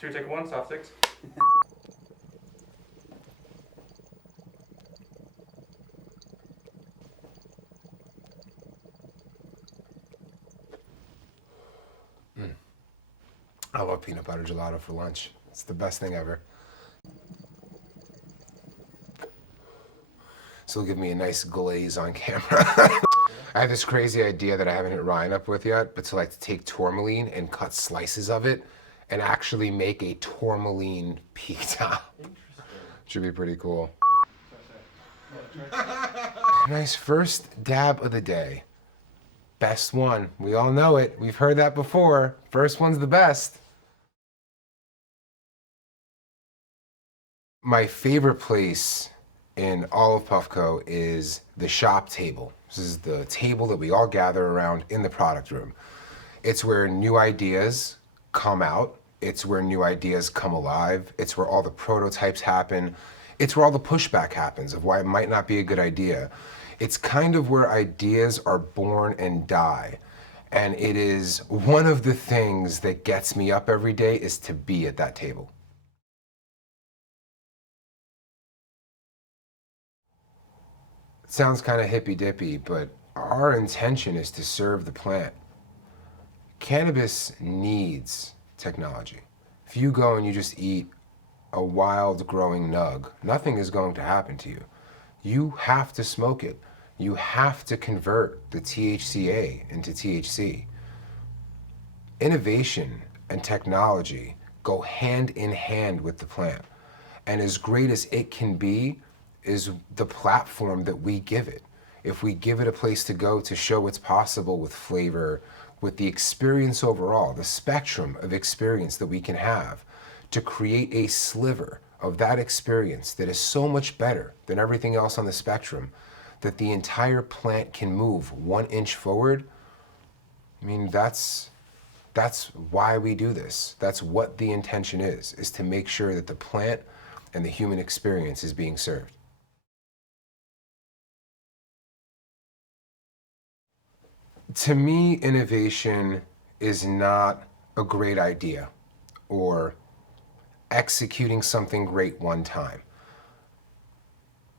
Two, take one, soft six. I love peanut butter gelato for lunch. It's the best thing ever. So it'll give me a nice glaze on camera. I have this crazy idea that I haven't hit Ryan up with yet, but to take tourmaline and cut slices of it and actually make a tourmaline pizza. Should be pretty cool. Nice first dab of the day. Best one. We all know it. We've heard that before. First one's the best. My favorite place in all of Puffco is the shop table. This is the table that we all gather around in the product room. It's where new ideas come out. It's where new ideas come alive. It's where all the prototypes happen. It's where all the pushback happens of why it might not be a good idea. It's kind of where ideas are born and die. And it is one of the things that gets me up every day is to be at that table. It sounds kind of hippy-dippy, but our intention is to serve the plant. Cannabis needs technology. If you go and you just eat a wild growing nug, nothing is going to happen to you. You have to smoke it. You have to convert the THCA into THC. Innovation and technology go hand in hand with the plant. And as great as it can be is the platform that we give it. If we give it a place to go to show what's possible with flavor, with the experience overall, the spectrum of experience that we can have, to create a sliver of that experience that is so much better than everything else on the spectrum, that the entire plant can move 1 inch forward, I mean, that's why we do this. That's what the intention is to make sure that the plant and the human experience is being served. To me, innovation is not a great idea or executing something great one time.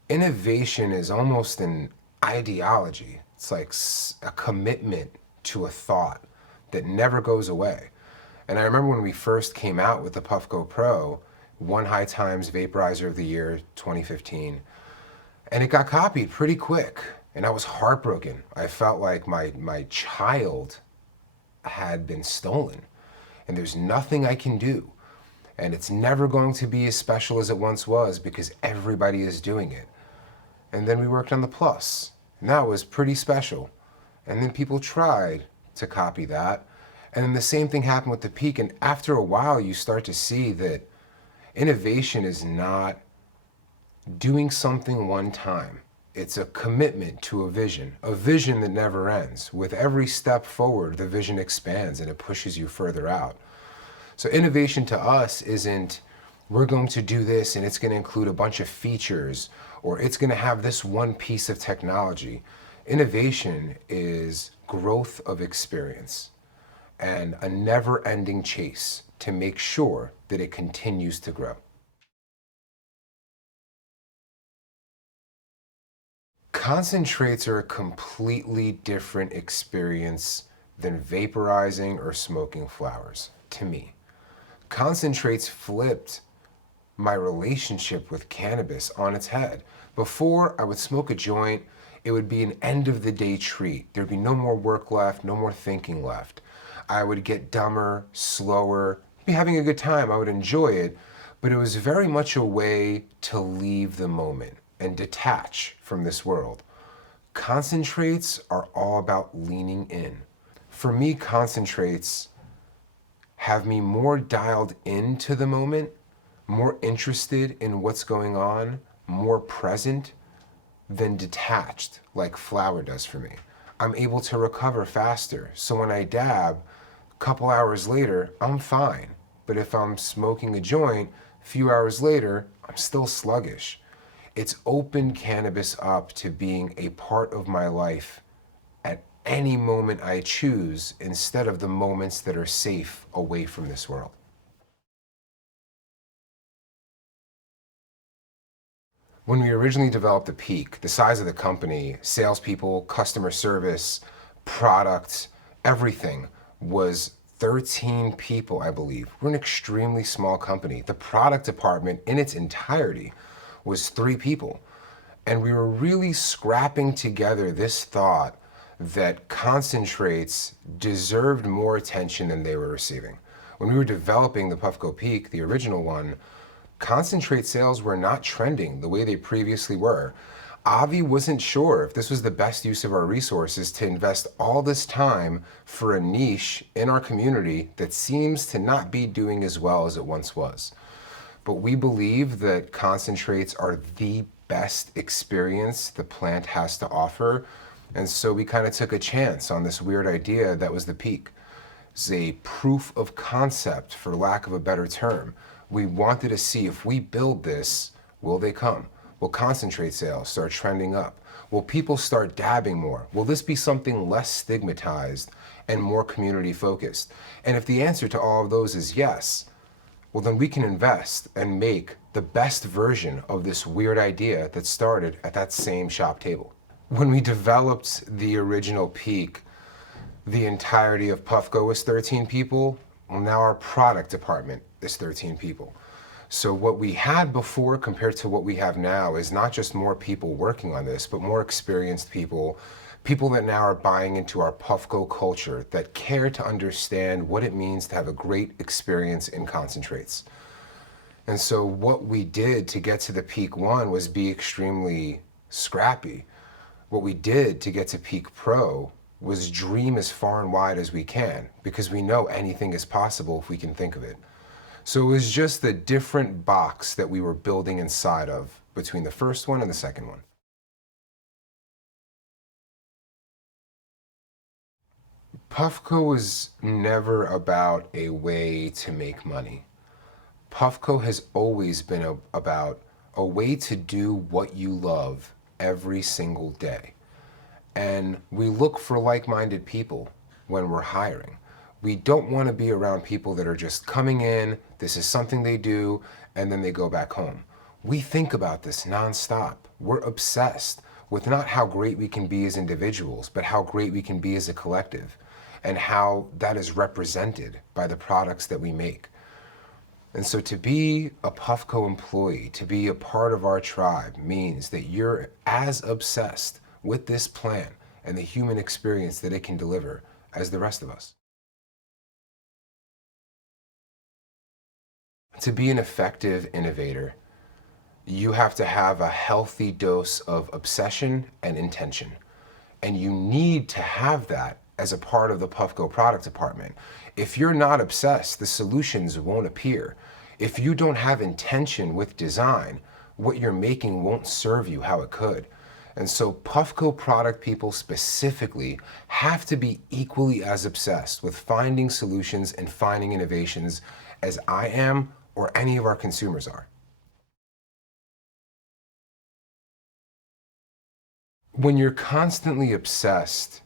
Innovation is almost an ideology. It's like a commitment to a thought that never goes away. And I remember when we first came out with the Puffco Pro, won High Times Vaporizer of the Year 2015, and it got copied pretty quick. And I was heartbroken. I felt like my child had been stolen, and there's nothing I can do. And it's never going to be as special as it once was because everybody is doing it. And then we worked on the Plus, and that was pretty special. And then people tried to copy that. And then the same thing happened with the Peak. And after a while, you start to see that innovation is not doing something one time. It's a commitment to a vision that never ends. With every step forward, the vision expands and it pushes you further out. So innovation to us isn't, we're going to do this and it's going to include a bunch of features, or it's going to have this one piece of technology. Innovation is growth of experience and a never-ending chase to make sure that it continues to grow. Concentrates are a completely different experience than vaporizing or smoking flowers, to me. Concentrates flipped my relationship with cannabis on its head. Before, I would smoke a joint, it would be an end of the day treat. There'd be no more work left, no more thinking left. I would get dumber, slower, be having a good time, I would enjoy it, but it was very much a way to leave the moment and detach from this world. Concentrates are all about leaning in. For me, concentrates have me more dialed into the moment, more interested in what's going on, more present than detached like flower does for me. I'm able to recover faster. So when I dab, a couple hours later, I'm fine. But if I'm smoking a joint, a few hours later, I'm still sluggish. It's opened cannabis up to being a part of my life at any moment I choose, instead of the moments that are safe away from this world. When we originally developed the Peak, the size of the company, salespeople, customer service, product, everything was 13 people, I believe. We're an extremely small company. The product department in its entirety was 3 people. And we were really scrapping together this thought that concentrates deserved more attention than they were receiving. When we were developing the Puffco Peak, the original one, concentrate sales were not trending the way they previously were. Avi wasn't sure if this was the best use of our resources to invest all this time for a niche in our community that seems to not be doing as well as it once was. But we believe that concentrates are the best experience the plant has to offer. And so we kind of took a chance on this weird idea that was the Peak. It's a proof of concept, for lack of a better term. We wanted to see if we build this, will they come? Will concentrate sales start trending up? Will people start dabbing more? Will this be something less stigmatized and more community focused? And if the answer to all of those is yes, well then we can invest and make the best version of this weird idea that started at that same shop table. When we developed the original Peak, the entirety of Puffco was 13 people. Well, now our product department is 13 people. So what we had before compared to what we have now is not just more people working on this, but more experienced people, people that now are buying into our Puffco culture, that care to understand what it means to have a great experience in concentrates. And so what we did to get to the Peak 1 was be extremely scrappy. What we did to get to Peak Pro was dream as far and wide as we can, because we know anything is possible if we can think of it. So it was just the different box that we were building inside of between the first one and the second one. Puffco was never about a way to make money. Puffco has always been about a way to do what you love every single day. And we look for like-minded people when we're hiring. We don't want to be around people that are just coming in, this is something they do, and then they go back home. We think about this nonstop. We're obsessed with not how great we can be as individuals, but how great we can be as a collective, and how that is represented by the products that we make. And so to be a Puffco employee, to be a part of our tribe, means that you're as obsessed with this plan and the human experience that it can deliver as the rest of us. To be an effective innovator, you have to have a healthy dose of obsession and intention. And you need to have that as a part of the Puffco product department. If you're not obsessed, the solutions won't appear. If you don't have intention with design, what you're making won't serve you how it could. And so Puffco product people specifically have to be equally as obsessed with finding solutions and finding innovations as I am or any of our consumers are. When you're constantly obsessed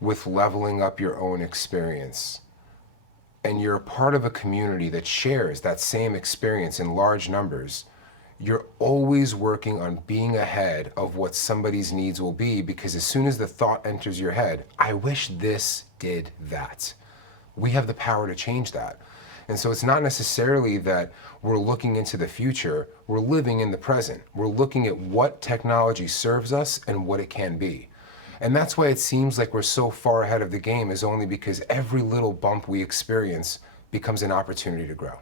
with leveling up your own experience, and you're a part of a community that shares that same experience in large numbers, you're always working on being ahead of what somebody's needs will be, because as soon as the thought enters your head, I wish this did that, we have the power to change that. And so it's not necessarily that we're looking into the future, we're living in the present. We're looking at what technology serves us and what it can be. And that's why it seems like we're so far ahead of the game, is only because every little bump we experience becomes an opportunity to grow.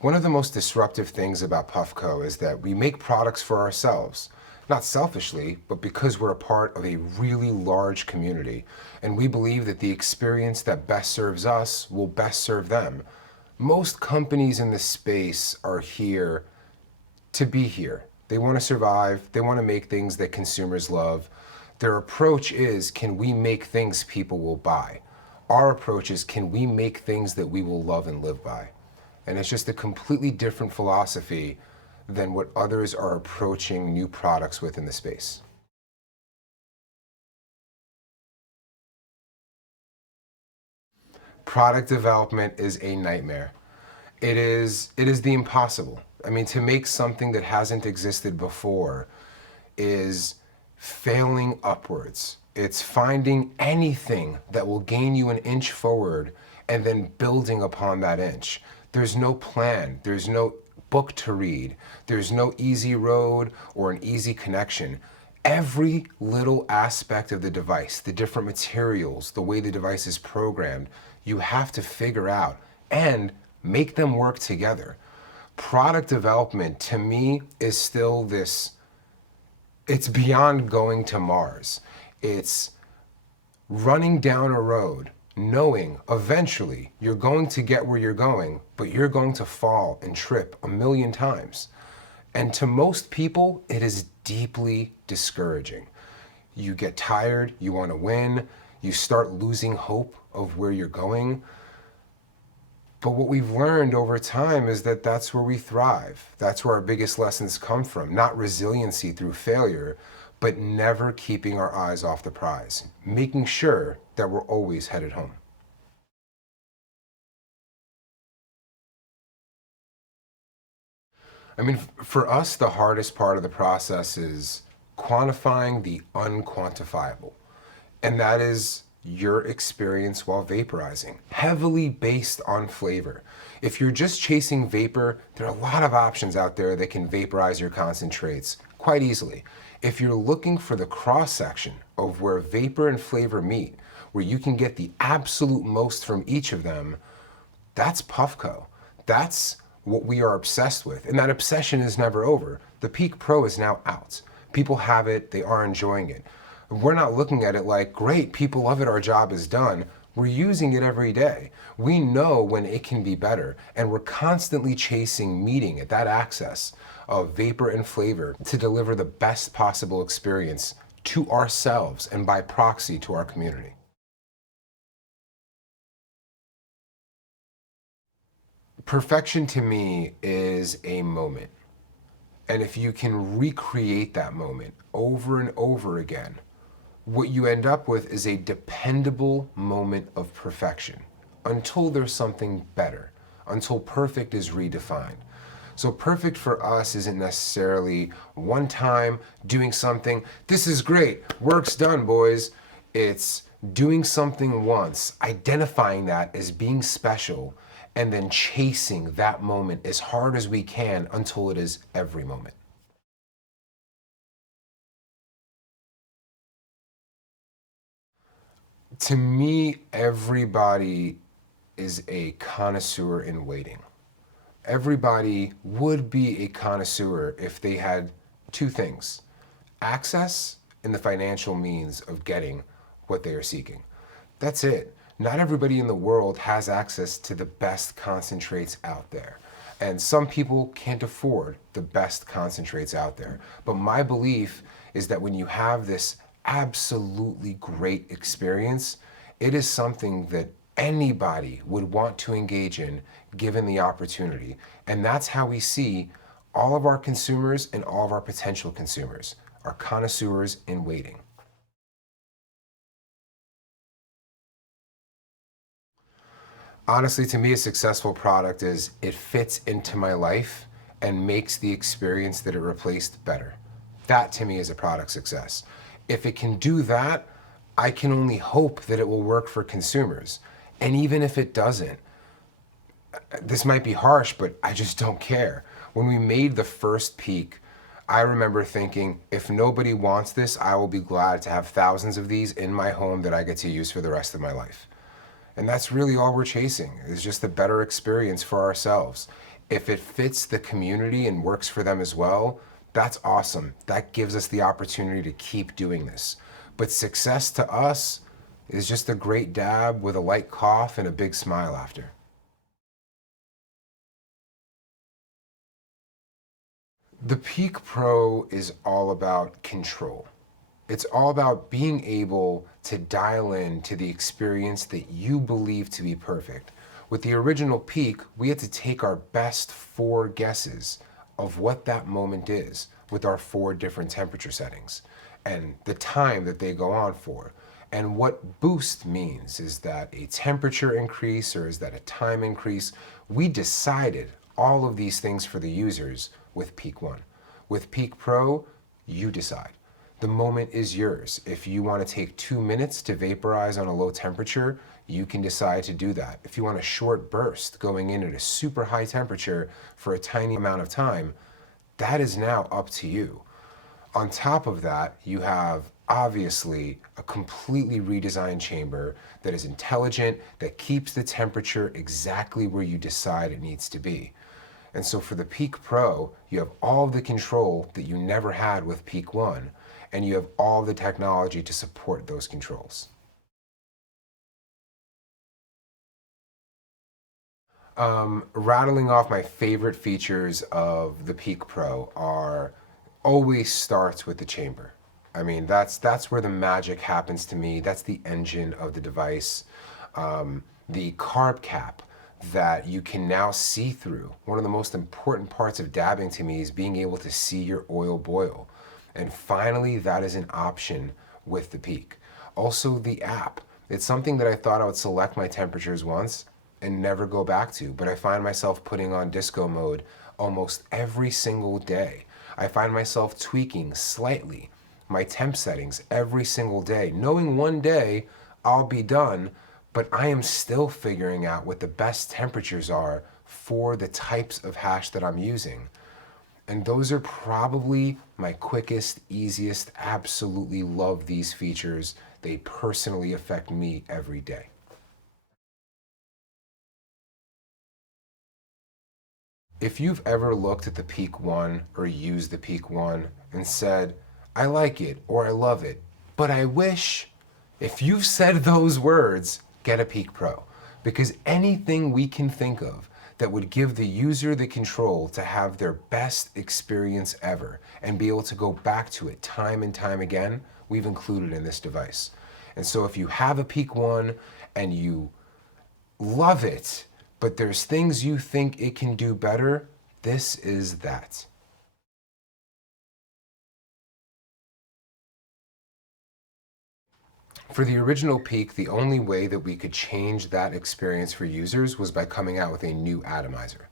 One of the most disruptive things about Puffco is that we make products for ourselves, not selfishly, but because we're a part of a really large community, and we believe that the experience that best serves us will best serve them. Most companies in this space are here to be here. They want to survive, they want to make things that consumers love. Their approach is, can we make things people will buy? Our approach is, can we make things that we will love and live by? And it's just a completely different philosophy than what others are approaching new products with in the space. Product development is a nightmare. It is the impossible. I mean, to make something that hasn't existed before is failing upwards. It's finding anything that will gain you an inch forward and then building upon that inch. There's no plan. There's no book to read. There's no easy road or an easy connection. Every little aspect of the device, the different materials, the way the device is programmed, you have to figure out and make them work together. Product development to me is still this, it's beyond going to Mars. It's running down a road, knowing eventually you're going to get where you're going, but you're going to fall and trip a million times. And to most people, it is deeply discouraging. You get tired, you want to win, you start losing hope of where you're going. But what we've learned over time is that that's where we thrive. That's where our biggest lessons come from. Not resiliency through failure, but never keeping our eyes off the prize, making sure that we're always headed home. I mean, for us, the hardest part of the process is quantifying the unquantifiable. And that is your experience while vaporizing, heavily based on flavor. If you're just chasing vapor, there are a lot of options out there that can vaporize your concentrates quite easily. If you're looking for the cross section of where vapor and flavor meet, where you can get the absolute most from each of them, that's Puffco. That's what we are obsessed with. And that obsession is never over. The Peak Pro is now out. People have it, they are enjoying it. We're not looking at it like, great, people love it, our job is done. We're using it every day. We know when it can be better, and we're constantly chasing meeting at that access of vapor and flavor to deliver the best possible experience to ourselves and by proxy to our community. Perfection to me is a moment. And if you can recreate that moment over and over again, what you end up with is a dependable moment of perfection until there's something better, until perfect is redefined. So perfect for us isn't necessarily one time doing something, this is great, work's done, boys. It's doing something once, identifying that as being special, and then chasing that moment as hard as we can until it is every moment. To me, everybody is a connoisseur in waiting. Everybody would be a connoisseur if they had two things: access and the financial means of getting what they are seeking. That's it. Not everybody in the world has access to the best concentrates out there. And some people can't afford the best concentrates out there. But my belief is that when you have this absolutely great experience, it is something that anybody would want to engage in given the opportunity. And that's how we see all of our consumers and all of our potential consumers are connoisseurs in waiting. Honestly, to me, a successful product is it fits into my life and makes the experience that it replaced better. That to me is a product success. If it can do that, I can only hope that it will work for consumers. And even if it doesn't, this might be harsh, but I just don't care. When we made the first Peak, I remember thinking, if nobody wants this, I will be glad to have thousands of these in my home that I get to use for the rest of my life. And that's really all we're chasing, is just a better experience for ourselves. If it fits the community and works for them as well, that's awesome. That gives us the opportunity to keep doing this. But success to us is just a great dab with a light cough and a big smile after. The Peak Pro is all about control. It's all about being able to dial in to the experience that you believe to be perfect. With the original Peak, we had to take our best four guesses of what that moment is with our four different temperature settings and the time that they go on for. And what boost means, is that a temperature increase or is that a time increase? We decided all of these things for the users with Peak 1. With Peak Pro, you decide. The moment is yours. If you want to take 2 minutes to vaporize on a low temperature, you can decide to do that. If you want a short burst going in at a super high temperature for a tiny amount of time, that is now up to you. On top of that, you have obviously a completely redesigned chamber that is intelligent, that keeps the temperature exactly where you decide it needs to be. And so for the Peak Pro, you have all the control that you never had with Peak 1, and you have all the technology to support those controls. Rattling off my favorite features of the Peak Pro are, always starts with the chamber. I mean, that's where the magic happens to me. That's the engine of the device. The carb cap that you can now see through. One of the most important parts of dabbing to me is being able to see your oil boil. And finally, that is an option with the Peak. Also, the app. It's something that I thought I would select my temperatures once and never go back to, but I find myself putting on disco mode almost every single day. I find myself tweaking slightly my temp settings every single day, knowing one day I'll be done, but I am still figuring out what the best temperatures are for the types of hash that I'm using. And those are probably my quickest, easiest. Absolutely love these features. They personally affect me every day. If you've ever looked at the Peak 1 or used the Peak 1 and said, I like it or I love it, but I wish, if you've said those words, get a Peak Pro. Because anything we can think of that would give the user the control to have their best experience ever and be able to go back to it time and time again, we've included in this device. And so if you have a Peak 1 and you love it, but there's things you think it can do better, this is that. For the original Peak, the only way that we could change that experience for users was by coming out with a new atomizer.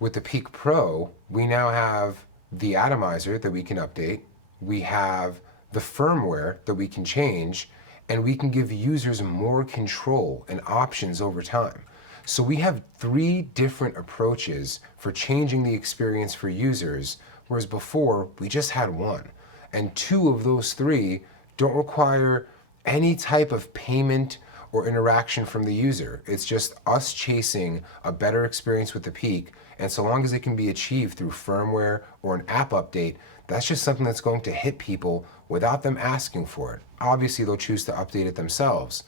With the Peak Pro, we now have the atomizer that we can update, we have the firmware that we can change, and we can give users more control and options over time. So we have 3 different approaches for changing the experience for users, whereas before we just had one. And 2 of those 3 don't require any type of payment or interaction from the user. It's just us chasing a better experience with the Peak, and so long as it can be achieved through firmware or an app update, that's just something that's going to hit people without them asking for it. Obviously, they'll choose to update it themselves,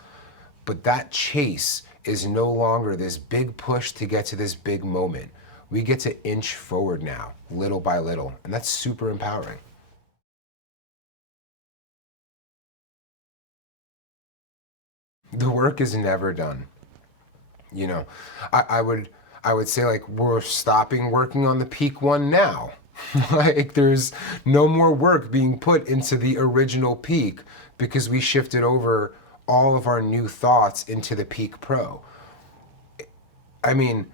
but that chase is no longer this big push to get to this big moment. We get to inch forward now, little by little, and that's super empowering. The work is never done. You know, I would say, like, we're stopping working on the Peak 1 now. Like, there's no more work being put into the original Peak because we shifted over all of our new thoughts into the Peak Pro. I mean,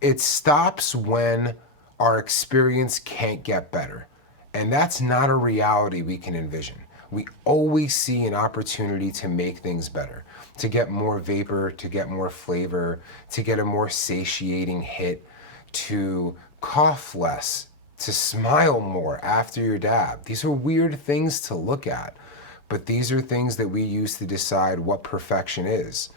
it stops when our experience can't get better. And that's not a reality we can envision. We always see an opportunity to make things better, to get more vapor, to get more flavor, to get a more satiating hit, to cough less, to smile more after your dab. These are weird things to look at, but these are things that we use to decide what perfection is.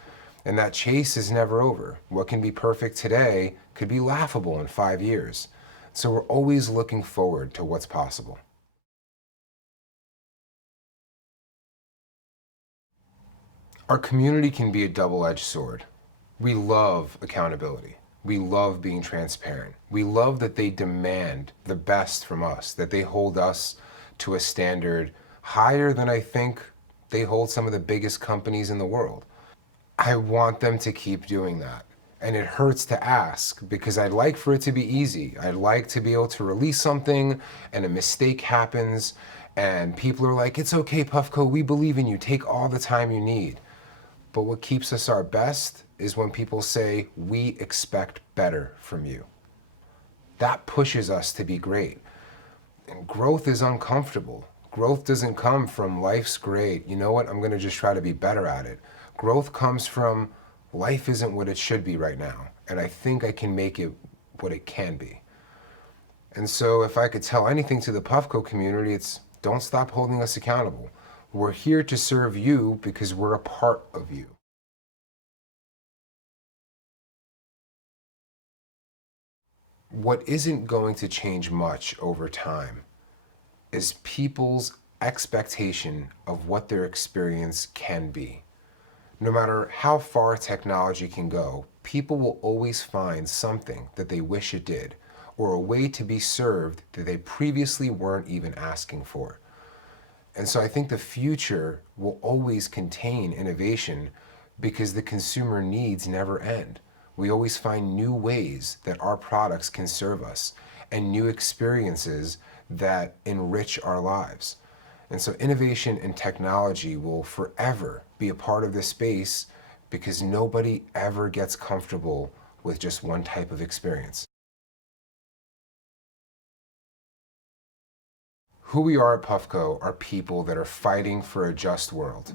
And that chase is never over. What can be perfect today could be laughable in 5 years. So we're always looking forward to what's possible. Our community can be a double-edged sword. We love accountability. We love being transparent. We love that they demand the best from us, that they hold us to a standard higher than I think they hold some of the biggest companies in the world. I want them to keep doing that. And it hurts to ask because I'd like for it to be easy. I'd like to be able to release something and a mistake happens And people are like, it's okay, Puffco, we believe in you. Take all the time you need. But what keeps us our best is when people say, we expect better from you. That pushes us to be great. And growth is uncomfortable. Growth doesn't come from life's great. You know what? I'm going to just try to be better at it. Growth comes from life isn't what it should be right now. And I think I can make it what it can be. And so if I could tell anything to the Puffco community, it's don't stop holding us accountable. We're here to serve you because we're a part of you. What isn't going to change much over time is people's expectation of what their experience can be. No matter how far technology can go, people will always find something that they wish it did, or a way to be served that they previously weren't even asking for. And so I think the future will always contain innovation because the consumer needs never end. We always find new ways that our products can serve us and new experiences that enrich our lives. And so innovation and technology will forever be a part of this space because nobody ever gets comfortable with just one type of experience. Who we are at Puffco are people that are fighting for a just world.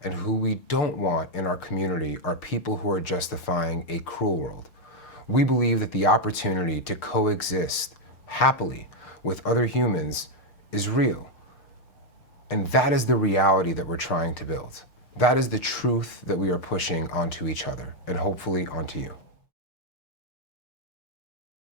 And who we don't want in our community are people who are justifying a cruel world. We believe that the opportunity to coexist happily with other humans is real. And that is the reality that we're trying to build. That is the truth that we are pushing onto each other and hopefully onto you.